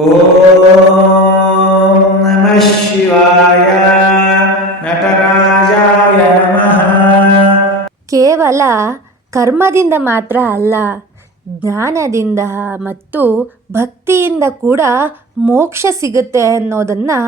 ಓಂ ನಮಃ ಶಿವಾಯ ನಟರಾಜಾಯ ನಮಃ ಕೇವಲ ಕರ್ಮದಿಂದ ಮಾತ್ರ ಅಲ್ಲ, ಜ್ಞಾನದಿಂದ ಮತ್ತು ಭಕ್ತಿಯಿಂದ ಕೂಡ ಮೋಕ್ಷ ಸಿಗುತ್ತೆ ಅನ್ನೋದನ್ನು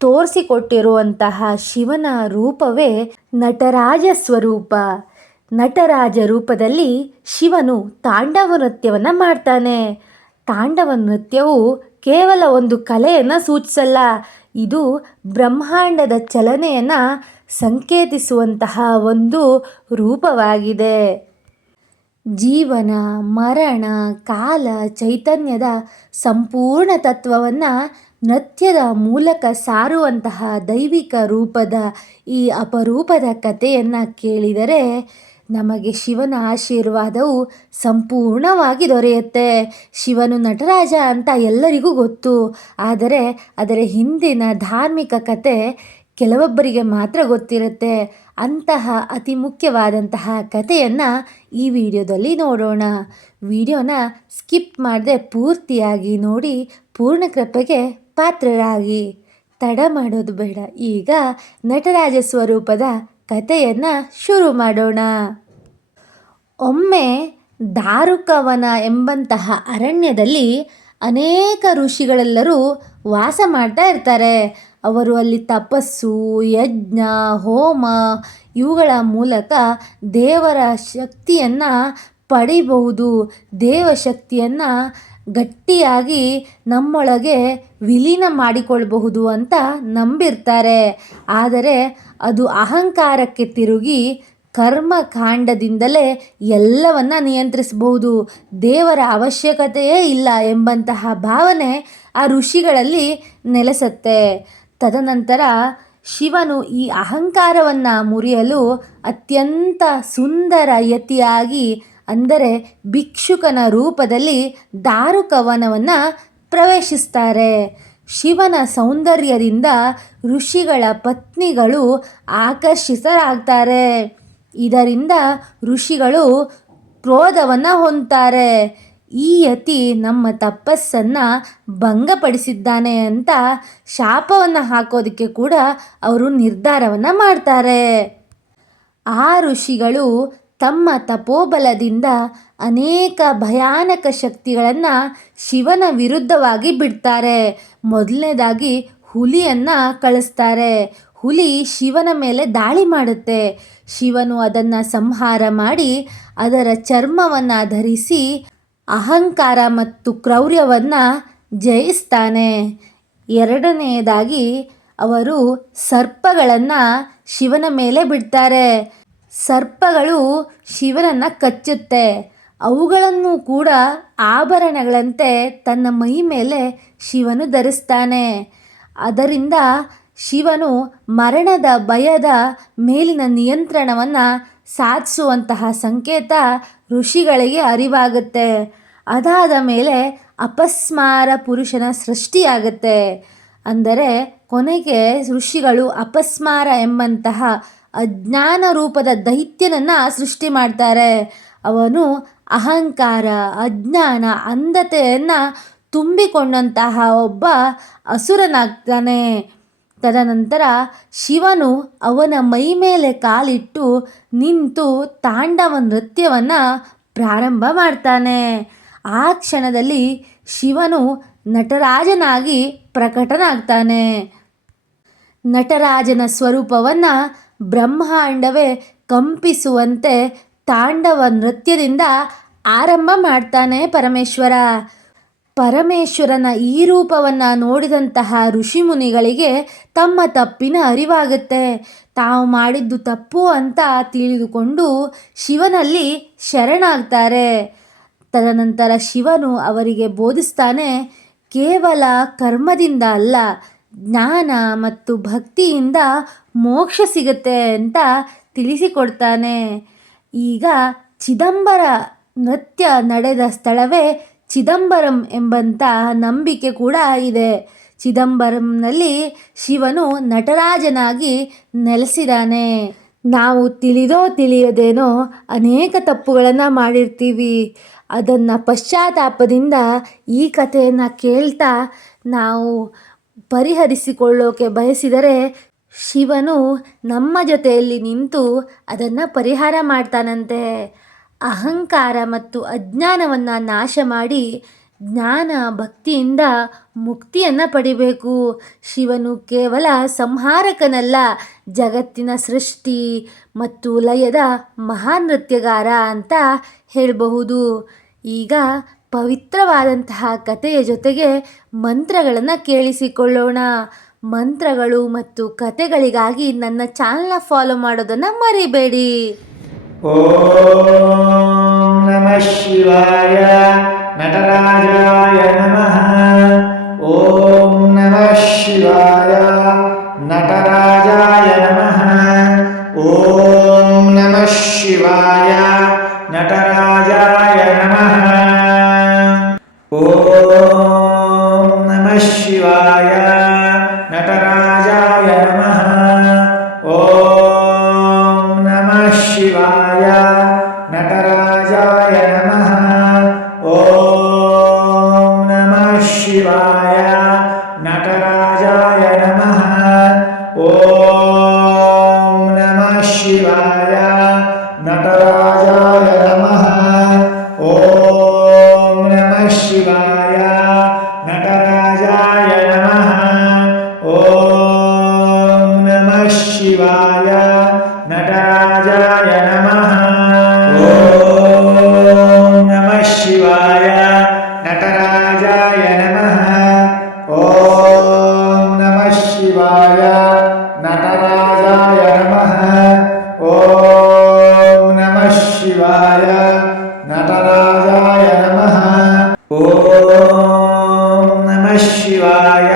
ತೋರಿಸಿಕೊಟ್ಟಿರುವಂತಹ ಶಿವನ ರೂಪವೇ ನಟರಾಜ ಸ್ವರೂಪ. ನಟರಾಜ ರೂಪದಲ್ಲಿ ಶಿವನು ತಾಂಡವ ನೃತ್ಯವನ್ನು ಮಾಡ್ತಾನೆ. ತಾಂಡವ ನೃತ್ಯವು ಕೇವಲ ಒಂದು ಕಲೆಯನ್ನು ಸೂಚಿಸಲ್ಲ, ಇದು ಬ್ರಹ್ಮಾಂಡದ ಚಲನೆಯನ್ನು ಸಂಕೇತಿಸುವಂತಹ ಒಂದು ರೂಪವಾಗಿದೆ. ಜೀವನ, ಮರಣ, ಕಾಲ, ಚೈತನ್ಯದ ಸಂಪೂರ್ಣ ತತ್ವವನ್ನು ನೃತ್ಯದ ಮೂಲಕ ಸಾರುವಂತಹ ದೈವಿಕ ರೂಪದ ಈ ಅಪರೂಪದ ಕಥೆಯನ್ನು ಕೇಳಿದರೆ ನಮಗೆ ಶಿವನ ಆಶೀರ್ವಾದವು ಸಂಪೂರ್ಣವಾಗಿ ದೊರೆಯುತ್ತೆ. ಶಿವನು ನಟರಾಜ ಅಂತ ಎಲ್ಲರಿಗೂ ಗೊತ್ತು. ಆದರೆ ಅದರ ಹಿಂದಿನ ಧಾರ್ಮಿಕ ಕತೆ ಕೆಲವೊಬ್ಬರಿಗೆ ಮಾತ್ರ ಗೊತ್ತಿರುತ್ತೆ. ಅಂತಹ ಅತಿ ಮುಖ್ಯವಾದಂತಹ ಕಥೆಯನ್ನು ಈ ವಿಡಿಯೋದಲ್ಲಿ ನೋಡೋಣ. ವಿಡಿಯೋನ ಸ್ಕಿಪ್ ಮಾಡದೆ ಪೂರ್ತಿಯಾಗಿ ನೋಡಿ, ಪೂರ್ಣ ಕೃಪೆಗೆ ಪಾತ್ರರಾಗಿ. ತಡ ಮಾಡೋದು ಬೇಡ. ಈಗ ನಟರಾಜ ಸ್ವರೂಪದ ಕಥೆಯನ್ನು ಶುರು ಮಾಡೋಣ. ಒಮ್ಮೆ ದಾರುಕವನ ಎಂಬಂತಹ ಅರಣ್ಯದಲ್ಲಿ ಅನೇಕ ಋಷಿಗಳೆಲ್ಲರೂ ವಾಸ ಮಾಡ್ತಾ ಇರ್ತಾರೆ. ಅವರು ಅಲ್ಲಿ ತಪಸ್ಸು, ಯಜ್ಞ, ಹೋಮ ಇವುಗಳ ಮೂಲಕ ದೇವರ ಶಕ್ತಿಯನ್ನು ಪಡಿಬಹುದು. ದೇವಶಕ್ತಿಯನ್ನು ಗಟ್ಟಿಯಾಗಿ ನಮ್ಮೊಳಗೆ ವಿಲೀನ ಮಾಡಿಕೊಳ್ಳಬಹುದು ಅಂತ ನಂಬಿರ್ತಾರೆ. ಆದರೆ ಅದು ಅಹಂಕಾರಕ್ಕೆ ತಿರುಗಿ ಕರ್ಮಕಾಂಡದಿಂದಲೇ ಎಲ್ಲವನ್ನ ನಿಯಂತ್ರಿಸಬಹುದು. ದೇವರ ಅವಶ್ಯಕತೆಯೇ ಇಲ್ಲ ಎಂಬಂತಹ ಭಾವನೆ ಆ ಋಷಿಗಳಲ್ಲಿ ನೆಲೆಸತ್ತೆ. ತದನಂತರ ಶಿವನು ಈ ಅಹಂಕಾರವನ್ನು ಮುರಿಯಲು ಅತ್ಯಂತ ಸುಂದರ ಯತಿಯಾಗಿ ಅಂದರೆ ಭಿಕ್ಷುಕನ ರೂಪದಲ್ಲಿ ದಾರುಕವನವನ್ನು ಪ್ರವೇಶಿಸ್ತಾರೆ. ಶಿವನ ಸೌಂದರ್ಯದಿಂದ ಋಷಿಗಳ ಪತ್ನಿಗಳು ಆಕರ್ಷಿತರಾಗ್ತಾರೆ. ಇದರಿಂದ ಋಷಿಗಳು ಕ್ರೋಧವನ್ನು ಹೊಂದ್ತಾರೆ. ಈ ಯತಿ ನಮ್ಮ ತಪಸ್ಸನ್ನು ಭಂಗಪಡಿಸಿದ್ದಾನೆ ಅಂತ ಶಾಪವನ್ನು ಹಾಕೋದಕ್ಕೆ ಕೂಡ ಅವರು ನಿರ್ಧಾರವನ್ನು ಮಾಡ್ತಾರೆ. ಆ ಋಷಿಗಳು ತಮ್ಮ ತಪೋಬಲದಿಂದ ಅನೇಕ ಭಯಾನಕ ಶಕ್ತಿಗಳನ್ನು ಶಿವನ ವಿರುದ್ಧವಾಗಿ ಬಿಡ್ತಾರೆ. ಮೊದಲನೇದಾಗಿ ಹುಲಿಯನ್ನು ಕಳಿಸ್ತಾರೆ. ಹುಲಿ ಶಿವನ ಮೇಲೆ ದಾಳಿ ಮಾಡುತ್ತೆ. ಶಿವನು ಅದನ್ನು ಸಂಹಾರ ಮಾಡಿ ಅದರ ಚರ್ಮವನ್ನು ಧರಿಸಿ ಅಹಂಕಾರ ಮತ್ತು ಕ್ರೌರ್ಯವನ್ನು ಜಯಿಸ್ತಾನೆ. ಎರಡನೆಯದಾಗಿ ಅವರು ಸರ್ಪಗಳನ್ನು ಶಿವನ ಮೇಲೆ ಬಿಡ್ತಾರೆ. ಸರ್ಪಗಳು ಶಿವನನ್ನು ಕಚ್ಚುತ್ತೆ. ಅವುಗಳನ್ನು ಕೂಡ ಆಭರಣಗಳಂತೆ ತನ್ನ ಮೈ ಮೇಲೆ ಶಿವನು ಧರಿಸ್ತಾನೆ. ಅದರಿಂದ ಶಿವನು ಮರಣದ ಭಯದ ಮೇಲಿನ ನಿಯಂತ್ರಣವನ್ನು ಸಾಧಿಸುವಂತಹ ಸಂಕೇತ ಋಷಿಗಳಿಗೆ ಅರಿವಾಗುತ್ತೆ. ಅದಾದ ಮೇಲೆ ಅಪಸ್ಮಾರ ಪುರುಷನ ಸೃಷ್ಟಿಯಾಗುತ್ತೆ. ಅಂದರೆ ಕೊನೆಗೆ ಋಷಿಗಳು ಅಪಸ್ಮಾರ ಎಂಬಂತಹ ಅಜ್ಞಾನ ರೂಪದ ದೈತ್ಯನನ್ನು ಸೃಷ್ಟಿ ಮಾಡ್ತಾರೆ. ಅವನು ಅಹಂಕಾರ, ಅಜ್ಞಾನ, ಅಂಧತೆಯನ್ನು ತುಂಬಿಕೊಂಡಂತಹ ಒಬ್ಬ ಅಸುರನಾಗ್ತಾನೆ. ತದನಂತರ ಶಿವನು ಅವನ ಮೈ ಮೇಲೆ ಕಾಲಿಟ್ಟು ನಿಂತು ತಾಂಡವ ನೃತ್ಯವನ್ನು ಪ್ರಾರಂಭ ಮಾಡ್ತಾನೆ. ಆ ಕ್ಷಣದಲ್ಲಿ ಶಿವನು ನಟರಾಜನಾಗಿ ಪ್ರಕಟನಾಗ್ತಾನೆ. ನಟರಾಜನ ಸ್ವರೂಪವನ್ನು ಬ್ರಹ್ಮಾಂಡವೇ ಕಂಪಿಸುವಂತೆ ತಾಂಡವ ನೃತ್ಯದಿಂದ ಆರಂಭ ಮಾಡ್ತಾನೆ ಪರಮೇಶ್ವರ. ಪರಮೇಶ್ವರನ ಈ ರೂಪವನ್ನು ನೋಡಿದಂತಹ ಋಷಿಮುನಿಗಳಿಗೆ ತಮ್ಮ ತಪ್ಪಿನ ಅರಿವಾಗುತ್ತೆ. ತಾವು ಮಾಡಿದ್ದು ತಪ್ಪು ಅಂತ ತಿಳಿದುಕೊಂಡು ಶಿವನಲ್ಲಿ ಶರಣಾಗ್ತಾರೆ. ತದನಂತರ ಶಿವನು ಅವರಿಗೆ ಬೋಧಿಸ್ತಾನೆ, ಕೇವಲ ಕರ್ಮದಿಂದ ಅಲ್ಲ ಜ್ಞಾನ ಮತ್ತು ಭಕ್ತಿಯಿಂದ ಮೋಕ್ಷ ಸಿಗುತ್ತೆ ಅಂತ ತಿಳಿಸಿಕೊಡ್ತಾನೆ. ಈಗ ಚಿದಂಬರ ನೃತ್ಯ ನಡೆದ ಸ್ಥಳವೇ ಚಿದಂಬರಂ ಎಂಬಂಥ ನಂಬಿಕೆ ಕೂಡ ಇದೆ. ಚಿದಂಬರಂನಲ್ಲಿ ಶಿವನು ನಟರಾಜನಾಗಿ ನೆಲೆಸಿದ್ದಾನೆ. ನಾವು ತಿಳಿದೋ ತಿಳಿಯದೇನೋ ಅನೇಕ ತಪ್ಪುಗಳನ್ನು ಮಾಡಿರ್ತೀವಿ. ಅದನ್ನು ಪಶ್ಚಾತ್ತಾಪದಿಂದ ಈ ಕಥೆಯನ್ನು ಕೇಳ್ತಾ ನಾವು ಪರಿಹರಿಸಿಕೊಳ್ಳೋಕೆ ಬಯಸಿದರೆ ಶಿವನು ನಮ್ಮ ಜೊತೆಯಲ್ಲಿ ನಿಂತು ಅದನ್ನು ಪರಿಹಾರ ಮಾಡ್ತಾನಂತೆ. ಅಹಂಕಾರ ಮತ್ತು ಅಜ್ಞಾನವನ್ನು ನಾಶ ಮಾಡಿ ಜ್ಞಾನ ಭಕ್ತಿಯಿಂದ ಮುಕ್ತಿಯನ್ನು ಪಡಿಬೇಕು. ಶಿವನು ಕೇವಲ ಸಂಹಾರಕನಲ್ಲ, ಜಗತ್ತಿನ ಸೃಷ್ಟಿ ಮತ್ತು ಲಯದ ಮಹಾನೃತ್ಯಗಾರ ಅಂತ ಹೇಳಬಹುದು. ಈಗ ಪವಿತ್ರವಾದಂತಹ ಕಥೆಯ ಜೊತೆಗೆ ಮಂತ್ರಗಳನ್ನು ಕೇಳಿಸಿಕೊಳ್ಳೋಣ. ಮಂತ್ರಗಳು ಮತ್ತು ಕತೆಗಳಿಗಾಗಿ ನನ್ನ ಚಾನಲ್ನ ಫಾಲೋ ಮಾಡೋದನ್ನು ಮರಿಬೇಡಿ. ಓಂ ನಮಃ ಶಿವಾಯ ನಟರಾಜಾಯ శివాయ నటరాజాయ Shivaya.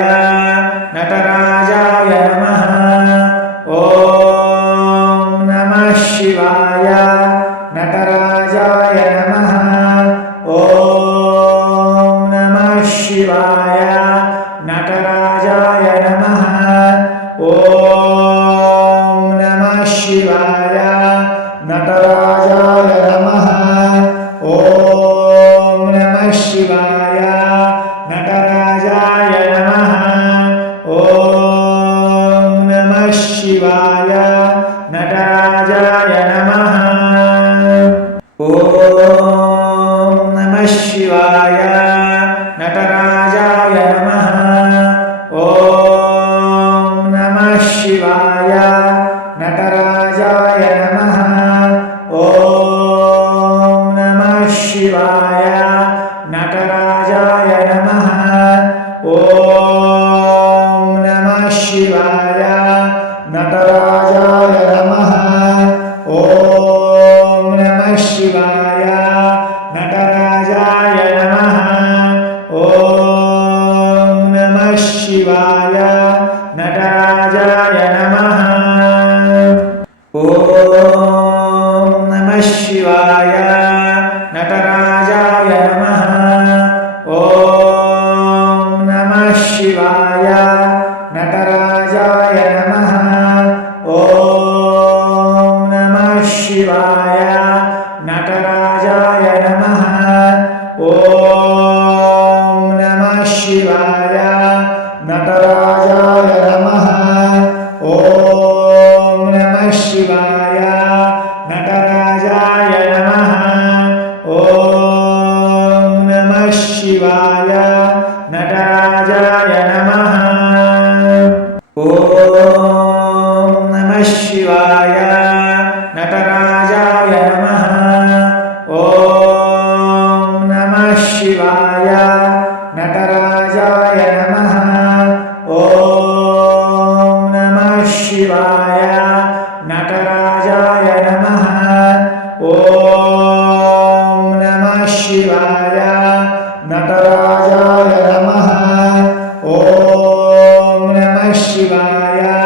శివాయ నటరాజాయ నమ ఓ Shivaya.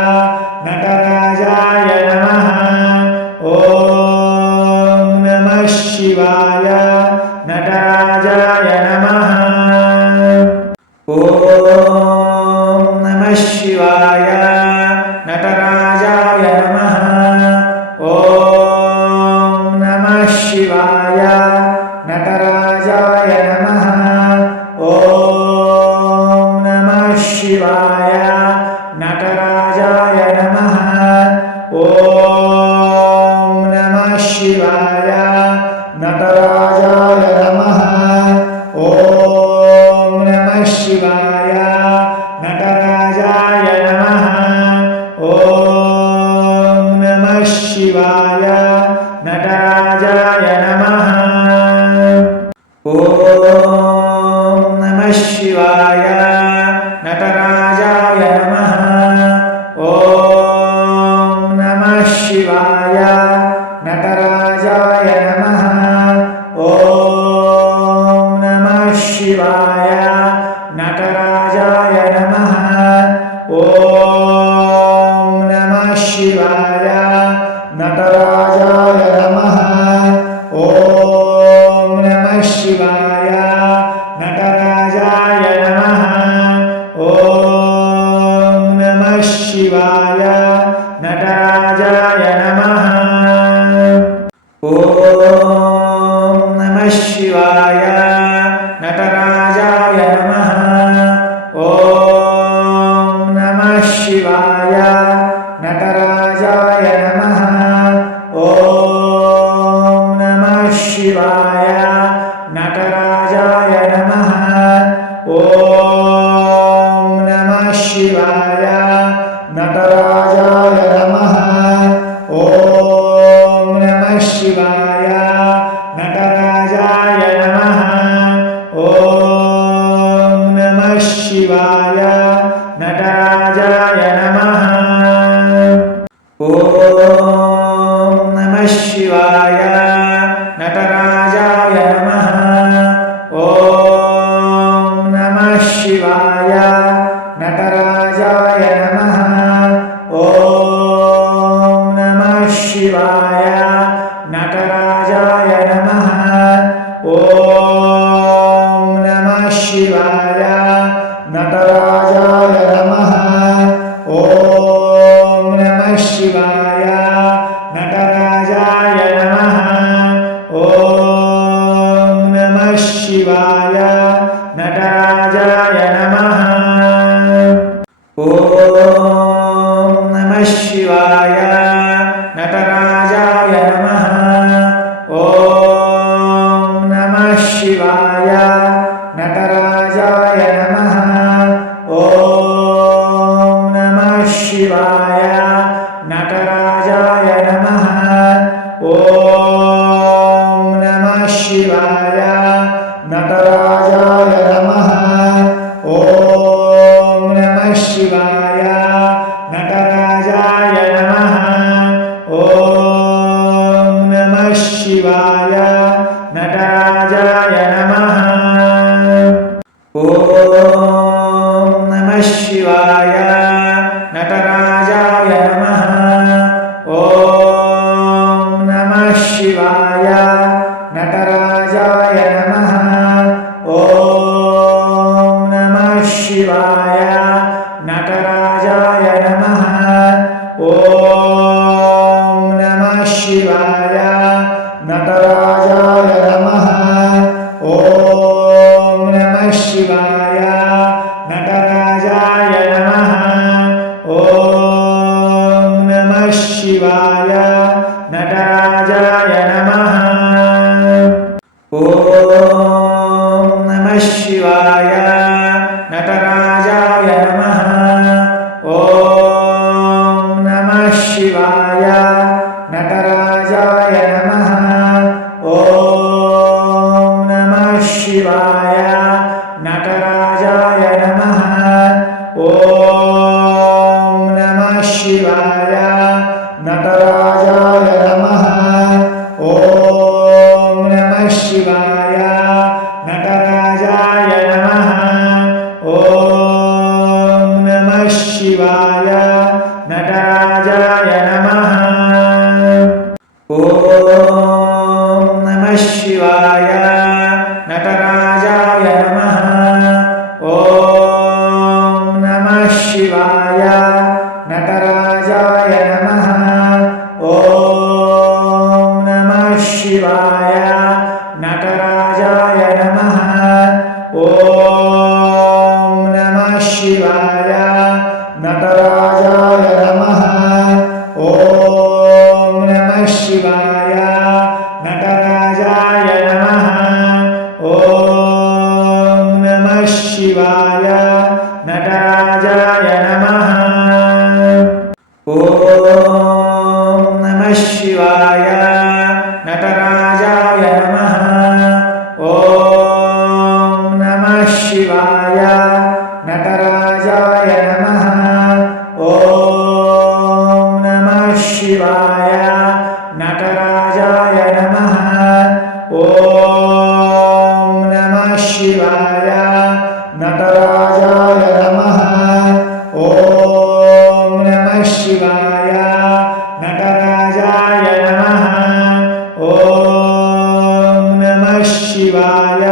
शिवाय नटराज नारायण शिवाय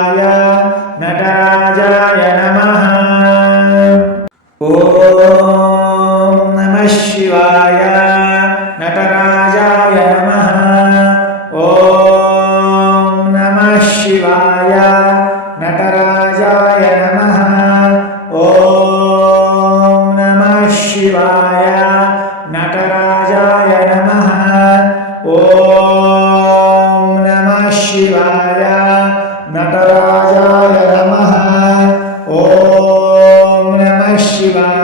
you, God.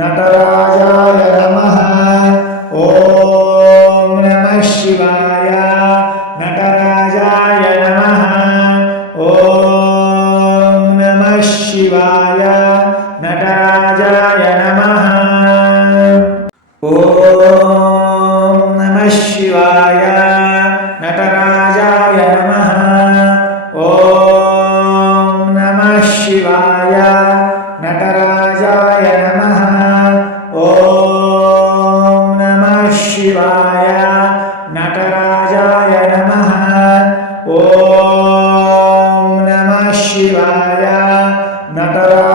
नटराज शिवाय नटरा